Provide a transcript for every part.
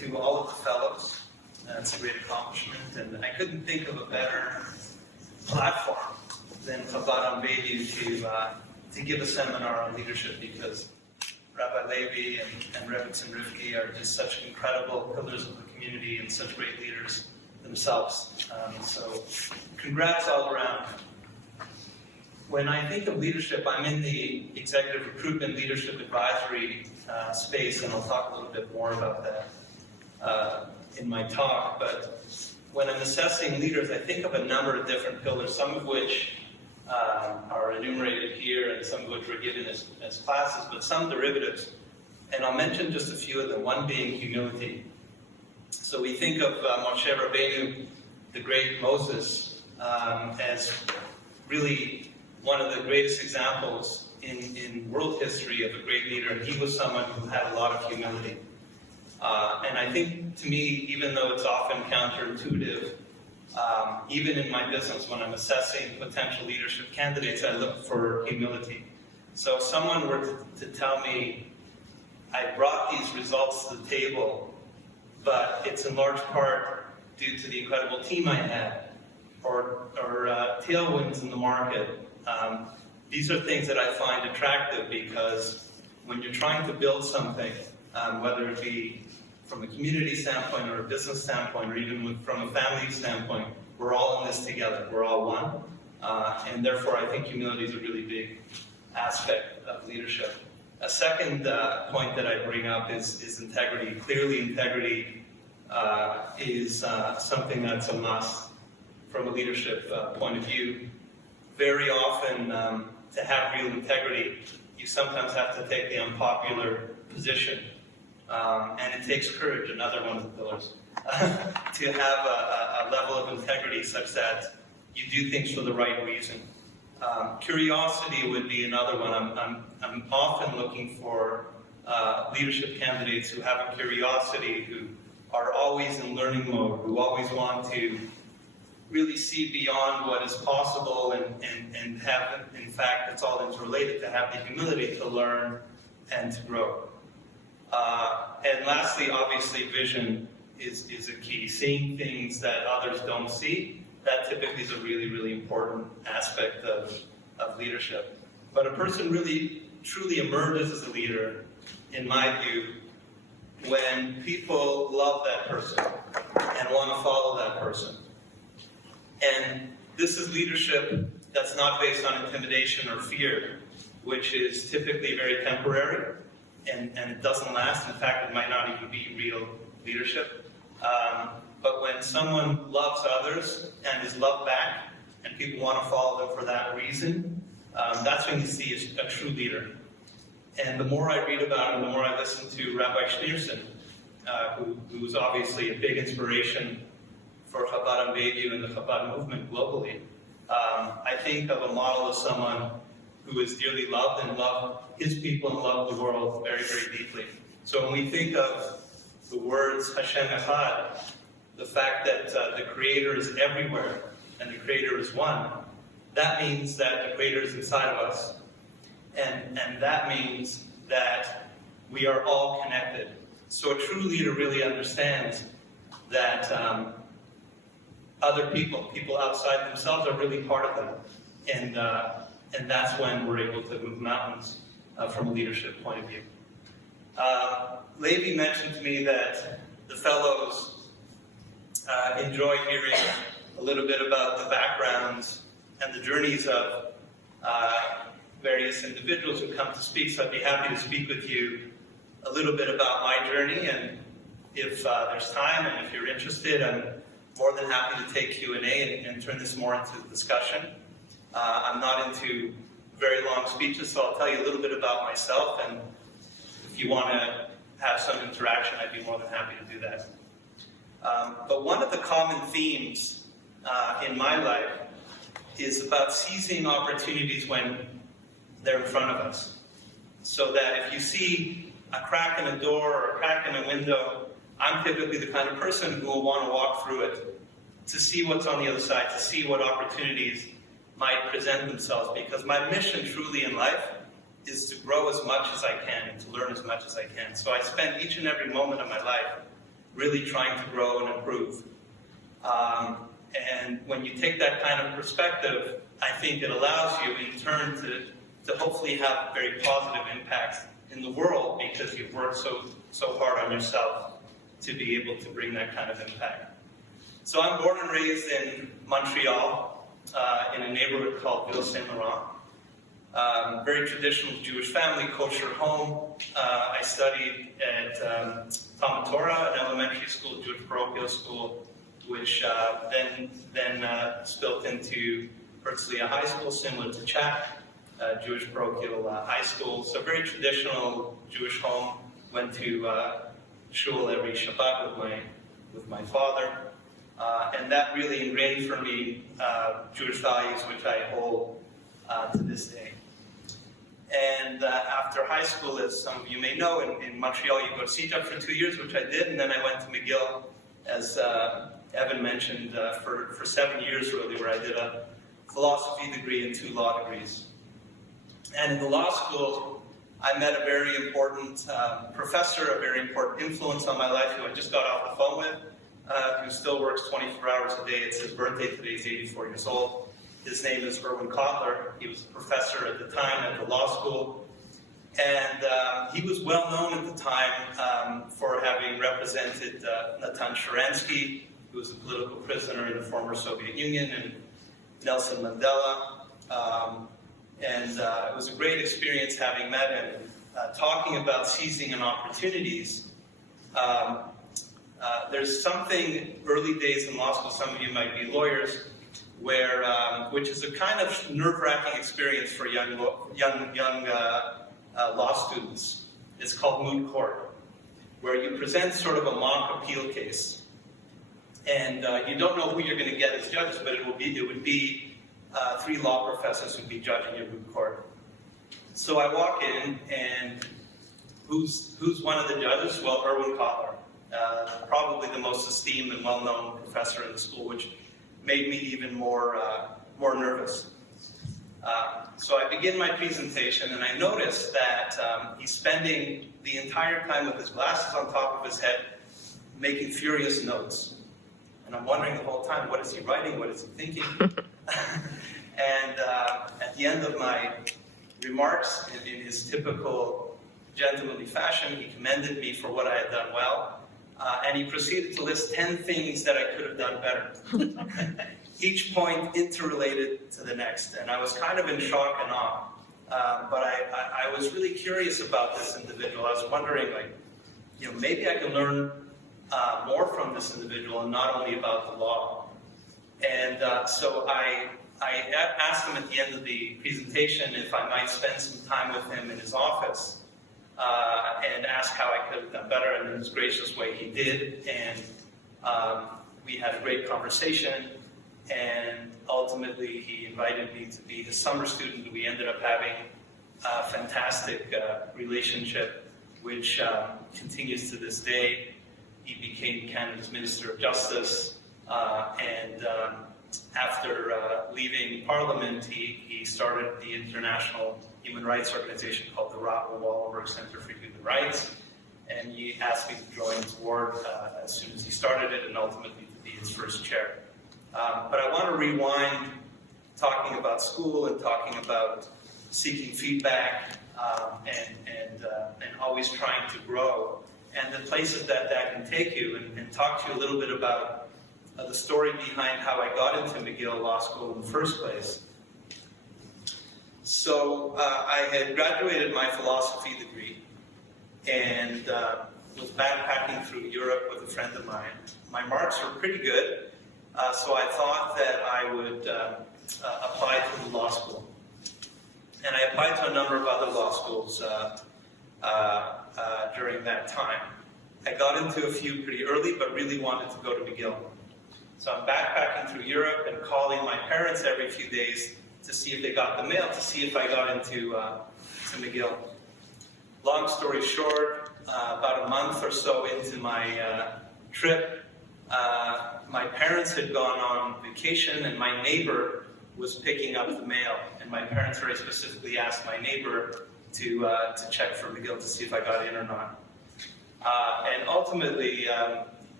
to all of the fellows. It's a great accomplishment, and I couldn't think of a better platform than Chabad Bayview to give a seminar on leadership, because Rabbi Levi and Rebbetzin Rivki are just such incredible pillars of the community and such great leaders themselves. So congrats all around. When I think of leadership, I'm in the executive recruitment leadership advisory space, and I'll talk a little bit more about that in my talk. But when I'm assessing leaders, I think of a number of different pillars, some of which are enumerated here and some of which were given as classes, but some derivatives. And I'll mention just a few of them, one being humility. So we think of Moshe Rabbeinu, the great Moses, as really one of the greatest examples in world history of a great leader, and he was someone who had a lot of humility. And I think, to me, even though it's often counterintuitive, even in my business, when I'm assessing potential leadership candidates, I look for humility. So if someone were to tell me, I brought these results to the table, but it's in large part due to the incredible team I had, or tailwinds in the market, these are things that I find attractive, because when you're trying to build something, whether it be from a community standpoint or a business standpoint, or even from a family standpoint, we're all in this together. We're all one. And therefore, I think humility is a really big aspect of leadership. A second point that I bring up is integrity. Clearly, integrity is something that's a must from a leadership point of view. Very often, to have real integrity, you sometimes have to take the unpopular position. And it takes courage, another one of the pillars, to have a level of integrity such that you do things for the right reason. Curiosity would be another one. I'm often looking for leadership candidates who have a curiosity, who are always in learning mode, who always want to really see beyond what is possible and have, in fact, it's all interrelated, to have the humility to learn and to grow. And lastly, obviously, vision is a key. Seeing things that others don't see, that typically is a really, really important aspect of leadership. But a person really, truly emerges as a leader, in my view, when people love that person and want to follow that person. And this is leadership that's not based on intimidation or fear, which is typically very temporary, and it doesn't last. In fact, it might not even be real leadership. But when someone loves others and is loved back, and people want to follow them for that reason, that's when you see a true leader. And the more I read about him, the more I listen to Rabbi Schneerson, who's obviously a big inspiration for Chabad Bayview and the Chabad movement globally. I think of a model of someone who is dearly loved and loved his people and loved the world very, very deeply. So when we think of the words Hashem Echad, the fact that the Creator is everywhere and the Creator is one, that means that the Creator is inside of us. And that means that we are all connected. So a true leader really understands that other people outside themselves are really part of them. And that's when we're able to move mountains from a leadership point of view. Levi mentioned to me that the fellows enjoy hearing a little bit about the backgrounds and the journeys of various individuals who come to speak, so I'd be happy to speak with you a little bit about my journey, and if there's time and if you're interested, I'm more than happy to take Q&A and turn this more into a discussion. I'm not into very long speeches, so I'll tell you a little bit about myself, and if you want to have some interaction, I'd be more than happy to do that. But one of the common themes in my life is about seizing opportunities when they're in front of us. So that if you see a crack in a door or a crack in a window, I'm typically the kind of person who will want to walk through it to see what's on the other side, to see what opportunities might present themselves, because my mission truly in life is to grow as much as I can and to learn as much as I can. So I spend each and every moment of my life really trying to grow and improve. And when you take that kind of perspective, I think it allows you in turn to hopefully have a very positive impact in the world, because you've worked so hard on yourself to be able to bring that kind of impact. So I'm born and raised in Montreal, in a neighborhood called Ville Saint-Laurent. Very traditional Jewish family, kosher home. I studied at Torah, an elementary school, Jewish parochial school, which then spilled into Herzliya High School, similar to Chat, Jewish parochial high school. So very traditional Jewish home. Went to shul every Shabbat with my father, and that really ingrained for me Jewish values, which I hold to this day. And after high school, as some of you may know, in Montreal, you go to CETUP for 2 years, which I did, and then I went to McGill, as Evan mentioned, for 7 years, really, where I did a philosophy degree and 2 law degrees. And in the law school, I met a very important professor, a very important influence on my life, who I just got off the phone with, who still works 24 hours a day. It's his birthday today. He's 84 years old. His name is Erwin Kotler. He was a professor at the time at the law school. And he was well known at the time for having represented Natan Sharansky, who was a political prisoner in the former Soviet Union, and Nelson Mandela. And it was a great experience having met him. Talking about seizing and opportunities, there's something early days in law school, some of you might be lawyers, where which is a kind of nerve-wracking experience for young law students. It's called moot court, where you present sort of a mock appeal case, and you don't know who you're going to get as judges, but it would be 3 law professors who'd be judging your moot court. So I walk in, and who's one of the judges? Well, Erwin Kotler, probably the most esteemed and well-known professor in the school, which made me even more nervous. So I begin my presentation, and I notice that he's spending the entire time with his glasses on top of his head, making furious notes. And I'm wondering the whole time, what is he writing? What is he thinking? And at the end of my remarks, in his typical gentlemanly fashion, he commended me for what I had done well. And he proceeded to list 10 things that I could have done better. Each point interrelated to the next. And I was kind of in shock and awe. But I was really curious about this individual. I was wondering, maybe I can learn more from this individual, and not only about the law. And so I asked him at the end of the presentation if I might spend some time with him in his office. And ask how I could have done better, and in his gracious way he did, and we had a great conversation, and ultimately he invited me to be his summer student, and we ended up having a fantastic relationship, which continues to this day. He became Canada's Minister of Justice, and after leaving Parliament, he started the international human rights organization called the Raoul Wallenberg Center for Human Rights, and he asked me to join his board as soon as he started it, and ultimately to be his first chair. But I want to rewind, talking about school and talking about seeking feedback and always trying to grow, and the places that can take you, and talk to you a little bit about the story behind how I got into McGill Law School in the first place. So I had graduated my philosophy degree and was backpacking through Europe with a friend of mine. My marks were pretty good, so I thought that I would apply to the law school. And I applied to a number of other law schools during that time. I got into a few pretty early, but really wanted to go to McGill. So I'm backpacking through Europe and calling my parents every few days to see if they got the mail, to see if I got into to McGill. Long story short, about a month or so into my trip, my parents had gone on vacation, and my neighbor was picking up the mail. And my parents very specifically asked my neighbor to check for McGill to see if I got in or not. And ultimately,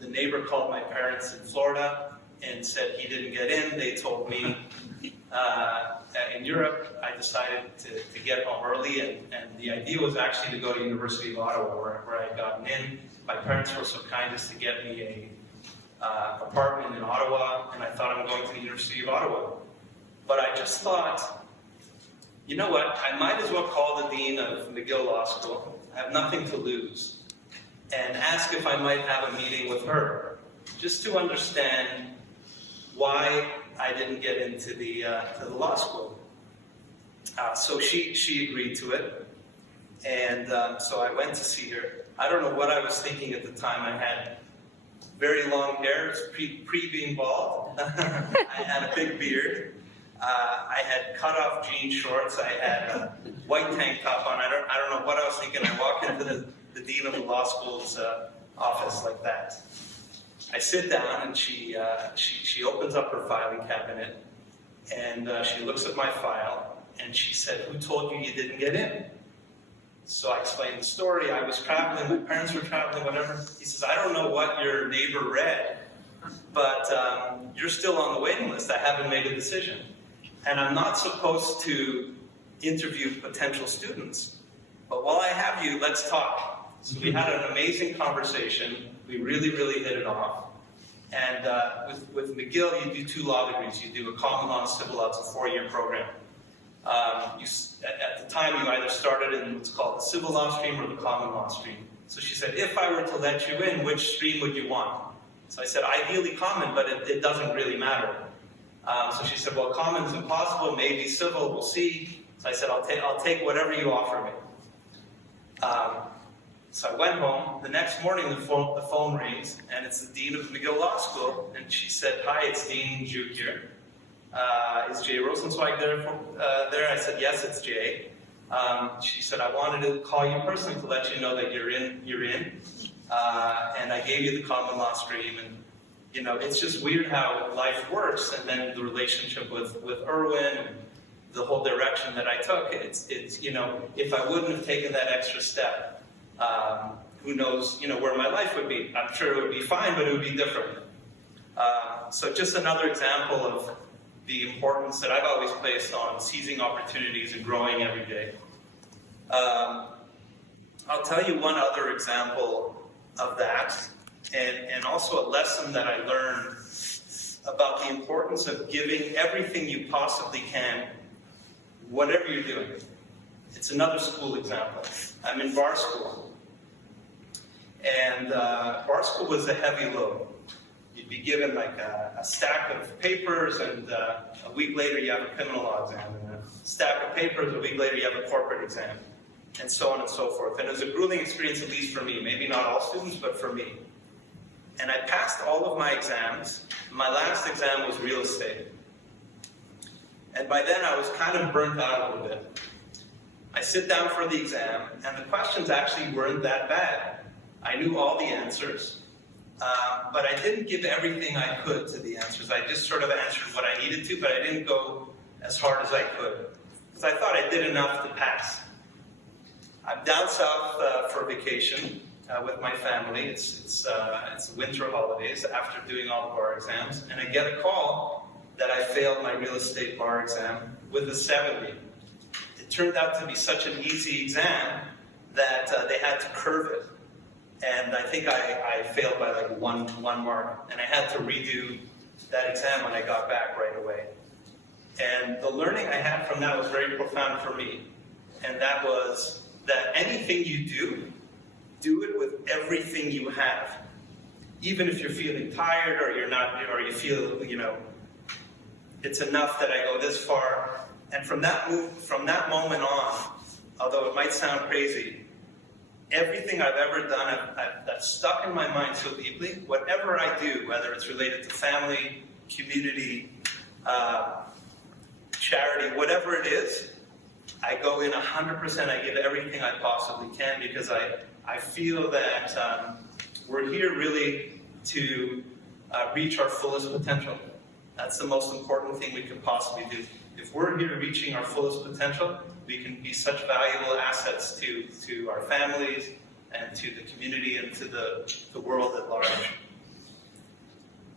the neighbor called my parents in Florida and said he didn't get in. They told me in Europe. I decided to get home early, and the idea was actually to go to University of Ottawa, where I had gotten in. My parents were so kind as to get me a apartment in Ottawa, and I thought I'm going to the University of Ottawa. But I just thought, you know what, I might as well call the dean of McGill Law School. I have nothing to lose. And ask if I might have a meeting with her, just to understand why I didn't get into the law school. So she agreed to it, and so I went to see her. I don't know what I was thinking at the time. I had very long hair, pre being bald. I had a big beard. I had cut off jean shorts. I had a white tank top on. I don't know what I was thinking. I walked into the dean of the law school's office like that. I sit down, and she opens up her filing cabinet, and she looks at my file, and she said, "Who told you you didn't get in?" So I explained the story. I was traveling, my parents were traveling, whatever. He says, "I don't know what your neighbor read, but you're still on the waiting list. I haven't made a decision. And I'm not supposed to interview potential students. But while I have you, let's talk." So we had an amazing conversation. We really, really hit it off. And with McGill, you do 2 law degrees. You do a common law and civil law. It's a 4-year program. At the time, you either started in what's called the civil law stream or the common law stream. So she said, "If I were to let you in, which stream would you want?" So I said, "Ideally common, but it doesn't really matter." So she said, "Well, common is impossible, maybe civil, we'll see." So I said, I'll take whatever you offer me." So I went home. The next morning, the phone rings, and it's the dean of McGill Law School. And she said, "Hi, it's Dean Juke here. Is Jay Rosenzweig there?" I said, "Yes, it's Jay." She said, "I wanted to call you personally to let you know that you're in. And I gave you the common law stream." And you know, it's just weird how life works. And then the relationship with Erwin, and the whole direction that I took. It's you know, if I wouldn't have taken that extra step, who knows, you know, where my life would be. I'm sure it would be fine, but it would be different. So just another example of the importance that I've always placed on seizing opportunities and growing every day. I'll tell you one other example of that, and also a lesson that I learned about the importance of giving everything you possibly can, whatever you're doing. It's another school example. I'm in bar school. And bar school was a heavy load. You'd be given like a stack of papers, and a week later you have a criminal law exam, and a stack of papers, a week later you have a corporate exam, and so on and so forth. And it was a grueling experience, at least for me. Maybe not all students, but for me. And I passed all of my exams. My last exam was real estate. And by then I was kind of burnt out a little bit. I sit down for the exam, and the questions actually weren't that bad. I knew all the answers, but I didn't give everything I could to the answers. I just sort of answered what I needed to, but I didn't go as hard as I could, because I thought I did enough to pass. I'm down south for vacation with my family. It's winter holidays after doing all of our exams, and I get a call that I failed my real estate bar exam with a 70. It turned out to be such an easy exam that they had to curve it. And I think I failed by like one mark, and I had to redo that exam when I got back right away. And the learning I had from that was very profound for me. And that was that anything you do it with everything you have. Even if you're feeling tired, or you're not, or you feel, you know, it's enough that I go this far. And from that moment on, although it might sound crazy, everything I've ever done, that's stuck in my mind so deeply. Whatever I do, whether it's related to family, community, charity, whatever it is, I go in 100%. I give everything I possibly can, because I feel that we're here really to reach our fullest potential. That's the most important thing we could possibly do. If we're here reaching our fullest potential, we can be such valuable assets to our families and to the community and to the world at large.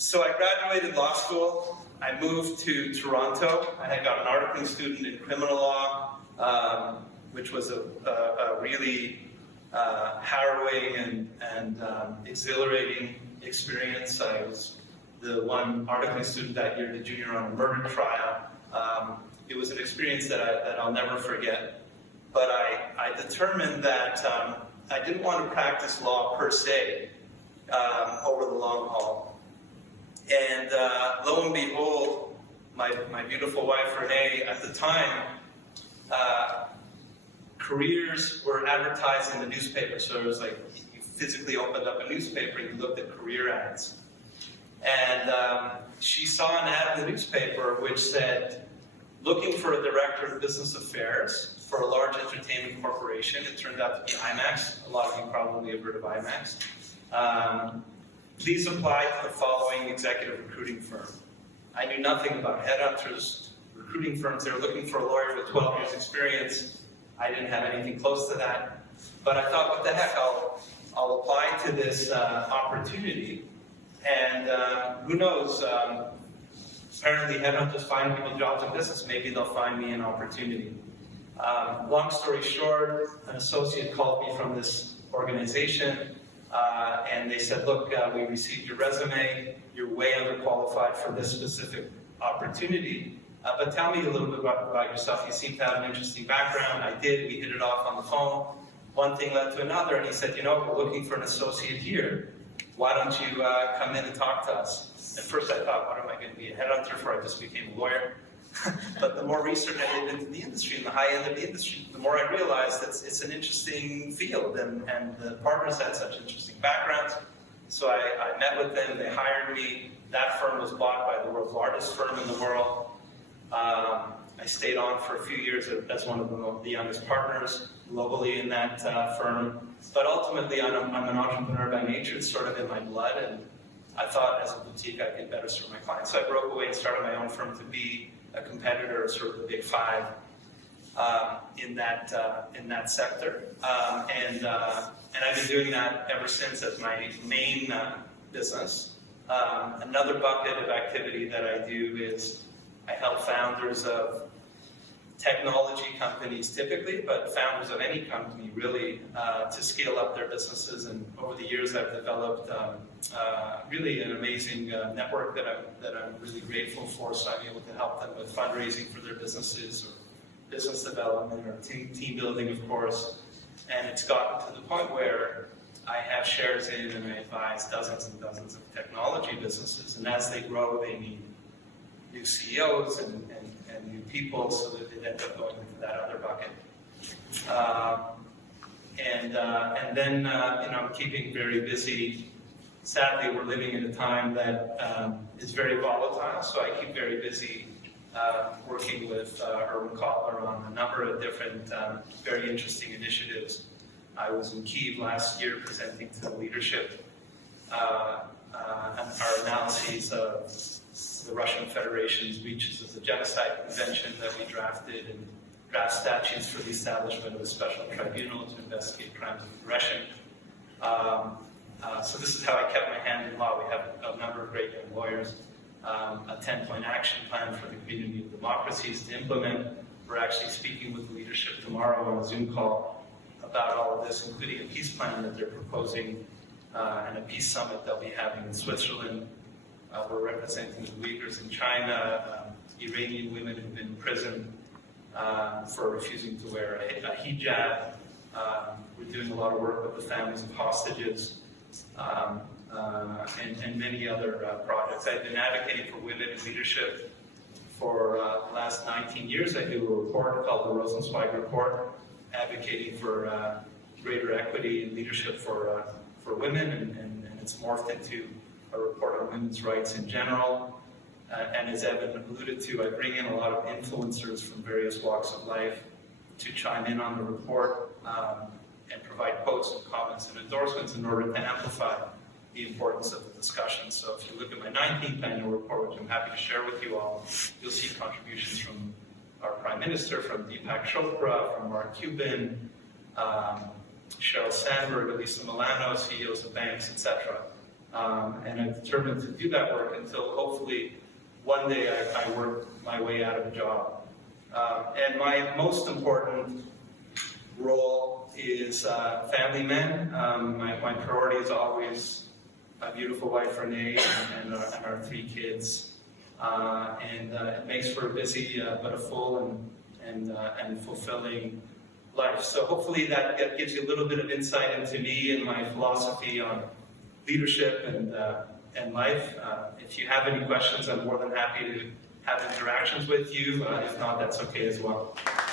So I graduated law school. I moved to Toronto. I had got an articling student in criminal law, which was a really harrowing and exhilarating experience. I was the one articling student that year, the junior on a murder trial. It was an experience that I'll never forget. But I determined that I didn't want to practice law per se over the long haul. And lo and behold, my beautiful wife Renee, at the time, careers were advertised in the newspaper. So it was like you physically opened up a newspaper and you looked at career ads. And she saw an ad in the newspaper which said, looking for a director of business affairs for a large entertainment corporation. It turned out to be IMAX. A lot of you probably have heard of IMAX. Please apply to the following executive recruiting firm. I knew nothing about headhunters, recruiting firms. They were looking for a lawyer with 12 years experience. I didn't have anything close to that. But I thought, what the heck, I'll apply to this opportunity. And who knows, apparently headhunters find people jobs in business. Maybe they'll find me an opportunity. Long story short, an associate called me from this organization. And they said, look, we received your resume. You're way underqualified for this specific opportunity. But tell me a little bit about yourself. You seem to have an interesting background. I did. We hit it off on the phone. One thing led to another. And he said, you know, we're looking for an associate here. Why don't you come in and talk to us? At first I thought, what am I going to be, a headhunter for? I just became a lawyer. But the more research I did into the industry, and the high end of the industry, the more I realized that it's an interesting field, and the partners had such interesting backgrounds. So I met with them, they hired me. That firm was bought by the world's largest firm in the world. I stayed on for a few years as one of the youngest partners globally in that firm. But ultimately, I'm an entrepreneur by nature. It's sort of in my blood, and I thought as a boutique I could better serve my clients. So I broke away and started my own firm to be a competitor, sort of the big five in that sector, and I've been doing that ever since as my main business. Another bucket of activity that I do is I help founders of technology companies typically, but founders of any company really, to scale up their businesses. And over the years, I've developed really an amazing network that I'm really grateful for. So I'm able to help them with fundraising for their businesses, or business development, or team building, of course. And it's gotten to the point where I have shares in and I advise dozens and dozens of technology businesses. And as they grow, they need new CEOs and new people, so that it ends up going into that other bucket. And then I'm keeping very busy. Sadly, we're living in a time that is very volatile, so I keep very busy working with Urban Kotler on a number of different very interesting initiatives. I was in Kyiv last year presenting to the leadership our analyses of the Russian Federation's breaches of the Genocide Convention that we drafted, and draft statutes for the establishment of a special tribunal to investigate crimes of aggression. So this is how I kept my hand in law. We have a number of great young lawyers, a 10-point action plan for the community of democracies to implement. We're actually speaking with the leadership tomorrow on a Zoom call about all of this, including a peace plan that they're proposing and a peace summit they'll be having in Switzerland. We're representing the Uyghurs in China, Iranian women who've been in prison for refusing to wear a hijab. We're doing a lot of work with the families of hostages and many other projects. I've been advocating for women in leadership for the last 19 years. I do a report called the Rosenzweig report, advocating for greater equity and leadership for women, and it's morphed into a report on women's rights in general. And as Evan alluded to, I bring in a lot of influencers from various walks of life to chime in on the report and provide quotes and comments and endorsements in order to amplify the importance of the discussion. So if you look at my 19th annual report, which I'm happy to share with you all, you'll see contributions from our Prime Minister, from Deepak Chopra, from Mark Cuban, Sheryl Sandberg, Elisa Milano, CEOs of banks, etc. And I'm determined to do that work until hopefully one day I work my way out of a job. And my most important role is family man. My priority is always my beautiful wife Renee and our 3 kids. It makes for a busy but a full and fulfilling life. So hopefully that gives you a little bit of insight into me and my philosophy on leadership and life. If you have any questions, I'm more than happy to have interactions with you. If not, that's okay as well.